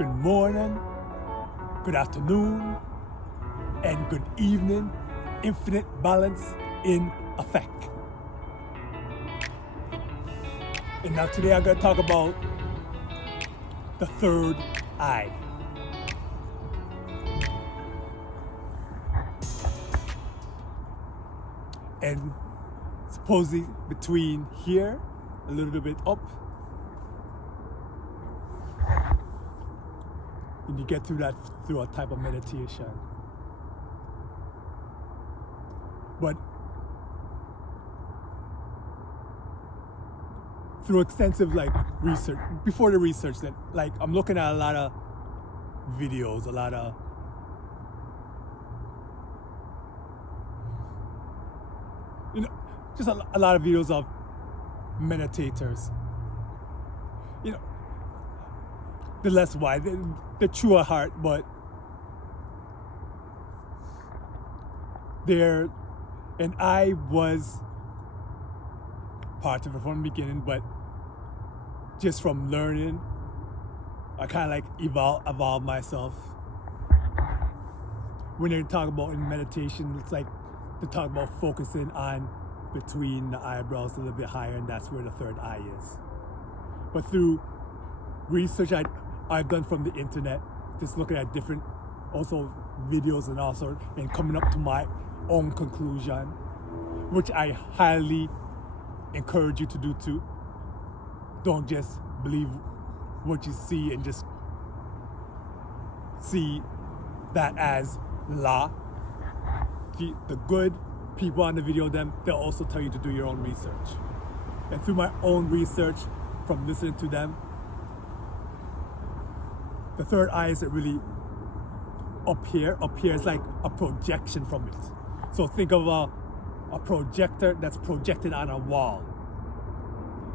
good morning, good afternoon, and good evening. Infinite balance in effect. And now today I'm going to talk about the third eye. And supposedly between here, a little bit up, and you get through that through a type of meditation. But through extensive research, before the research, that I'm looking at a lot of videos, a lot of just a lot of videos of meditators. The less wide, the truer heart, but there, and I was part of it from the beginning, but just from learning, I kind of evolve myself. When they talk about in meditation, it's like they talk about focusing on between the eyebrows a little bit higher, and that's where the third eye is. But through research I've done from the internet, just looking at different also videos and also and coming up to my own conclusion, which I highly encourage you to do too. Don't just believe what you see and just see that as law. The good people on the video, they'll also tell you to do your own research. And through my own research, from listening to them, the third eye isn't really up here. Up here is like a projection from it. So think of a projector that's projected on a wall.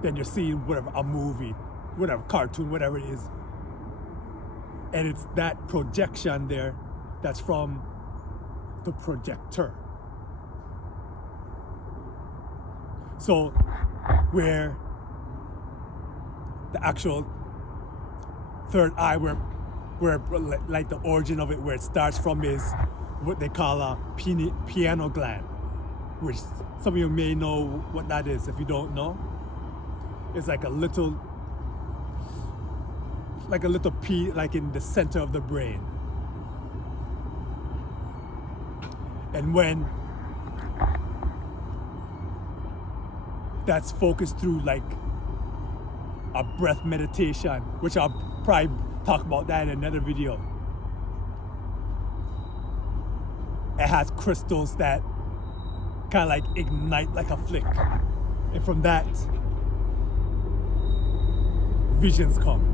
Then you're seeing whatever, a movie, whatever, cartoon, whatever it is. And it's that projection there that's from the projector. So where the actual third eye, where like the origin of it, where it starts from, is what they call a pineal gland, which some of you may know what that is. If you don't know, it's like a little pea, like in the center of the brain. And when that's focused through like a breath meditation, which I'll probably talk about that in another video. It has crystals that kind of like ignite like a flick. And from that, visions come.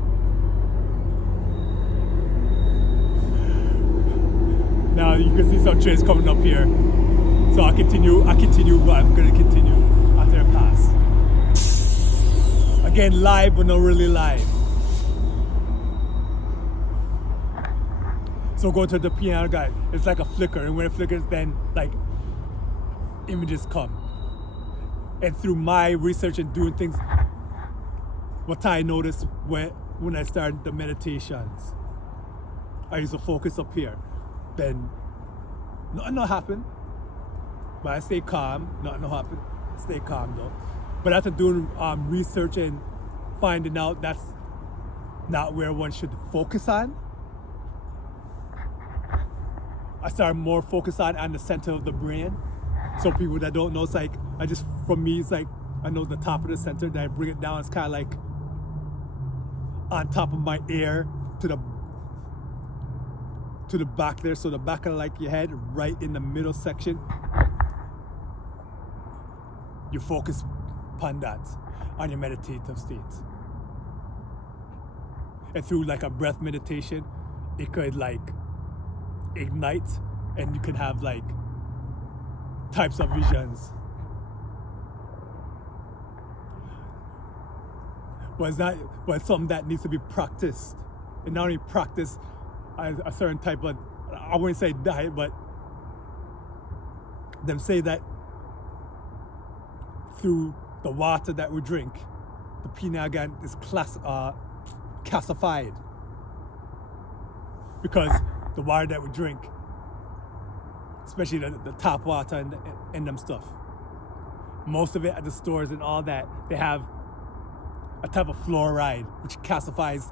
Now you can see some trains coming up here. So I continue what I'm gonna continue after I pass. Again, live but not really live. So going to the piano guy, it's like a flicker, and when it flickers, then like images come. And through my research and doing things, what I noticed when I started the meditations, I used to focus up here. Then nothing happened, but I stay calm. Nothing happened. Stay calm though. But after doing research and finding out that's not where one should focus on, I started more focused on the center of the brain. So people that don't know, it's like it's like I know the top of the center. Then I bring it down. It's kind of like on top of my ear to the back there. So the back of like your head, right in the middle section. You focus upon that, on your meditative state. And through like a breath meditation, it could like ignite, and you could have like types of visions. But it's something that needs to be practiced. And not only practice a certain type of, I wouldn't say diet, but them say that through the water that we drink, the pineal gland is calcified. because the water that we drink, especially the tap water and them stuff, most of it at the stores and all that, they have a type of fluoride which calcifies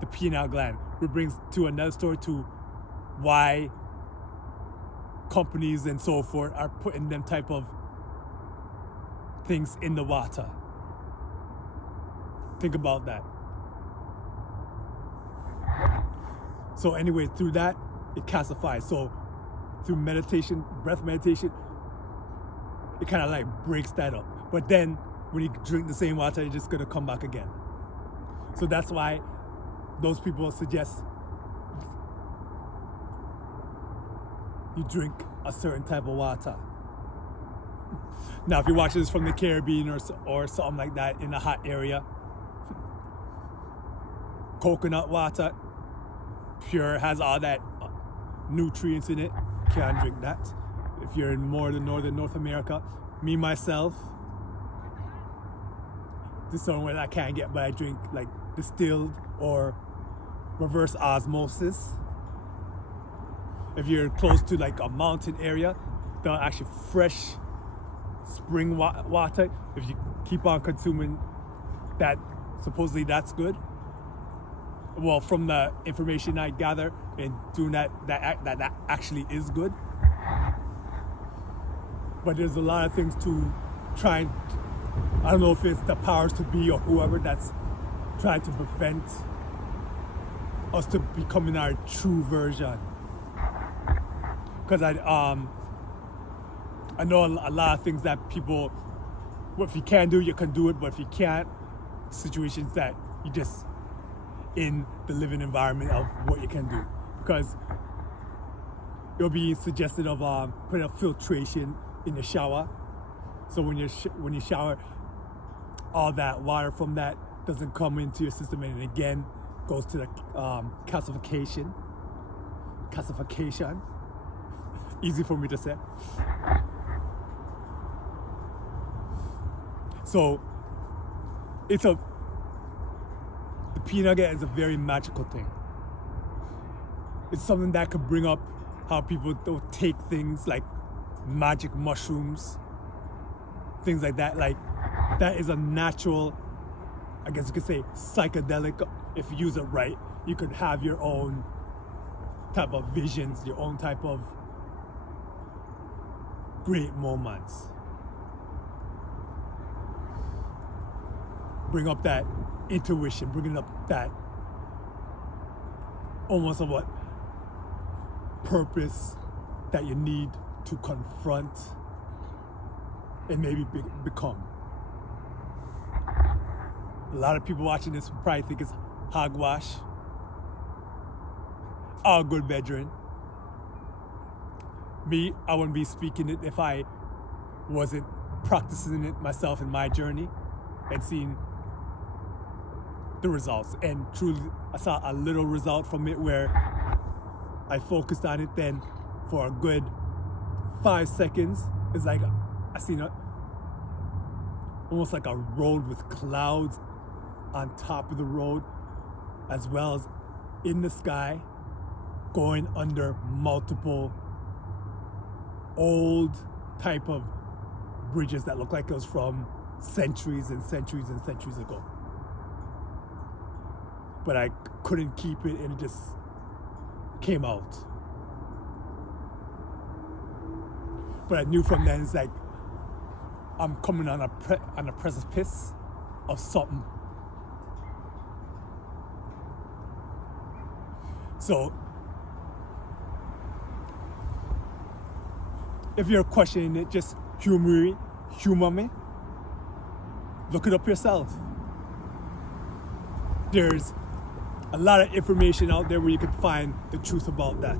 the pineal gland, which brings to another story to why companies and so forth are putting them type of things in the water. Think about that. So anyway, through that, it calcifies. So through meditation, breath meditation, it kind of like breaks that up. But then when you drink the same water, it's just gonna come back again. So that's why those people suggest you drink a certain type of water. Now, if you're watching this from the Caribbean or something like that in a hot area, coconut water, pure, has all that nutrients in it. Can't drink that. If you're in more the northern North America, me myself, this is something that I can't get, but I drink like distilled or reverse osmosis. If you're close to like a mountain area, the actually fresh spring water, if you keep on consuming that, supposedly that's good. Well, from the information I gather and doing that actually is good. But there's a lot of things to try and, I don't know if it's the powers to be or whoever that's trying to prevent us to becoming our true version. Because I know a lot of things that people, well, if you can do, you can do it, but if you can't, situations that you just in the living environment of what you can do. Because it'll be suggested of putting a filtration in the shower. So when you shower, all that water from that doesn't come into your system and again goes to the calcification. Easy for me to say. So the pineal gland is a very magical thing. It's something that could bring up how people don't take things like magic mushrooms, things like that. Like that is a natural, I guess you could say, psychedelic. If you use it right, you could have your own type of visions, your own type of great moments. Bring up that intuition, bringing up that almost of what purpose that you need to confront and maybe become. A lot of people watching this probably think it's hogwash. All good, veteran. Me, I wouldn't be speaking it if I wasn't practicing it myself in my journey and seeing the results. And truly, I saw a little result from it where I focused on it. Then for a good 5 seconds, it's like I seen almost like a road with clouds on top of the road, as well as in the sky, going under multiple old type of bridges that look like it was from centuries and centuries and centuries ago. But I couldn't keep it and it just came out. But I knew from then it's like I'm coming on a precipice of something. So if you're questioning it, just humor me. Look it up yourself. There's a lot of information out there where you can find the truth about that.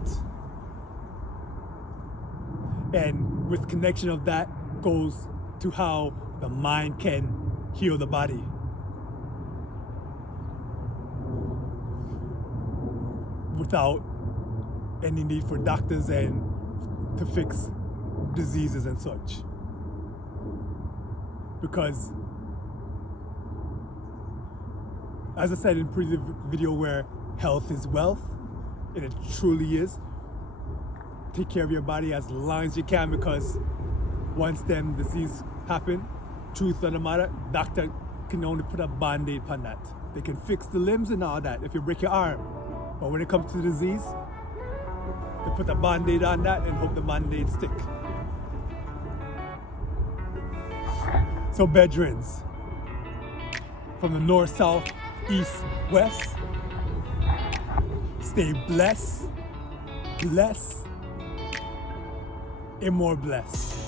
And with connection of that goes to how the mind can heal the body. Without any need for doctors and to fix diseases and such. Because as I said in previous video where health is wealth, and it truly is. Take care of your body as long as you can, because once them disease happen, truth of the matter, doctor can only put a band-aid on that. They can fix the limbs and all that if you break your arm. But when it comes to disease, they put a band-aid on that and hope the band-aid stick. So bedrins, from the north, south, east, west, stay blessed, and more blessed.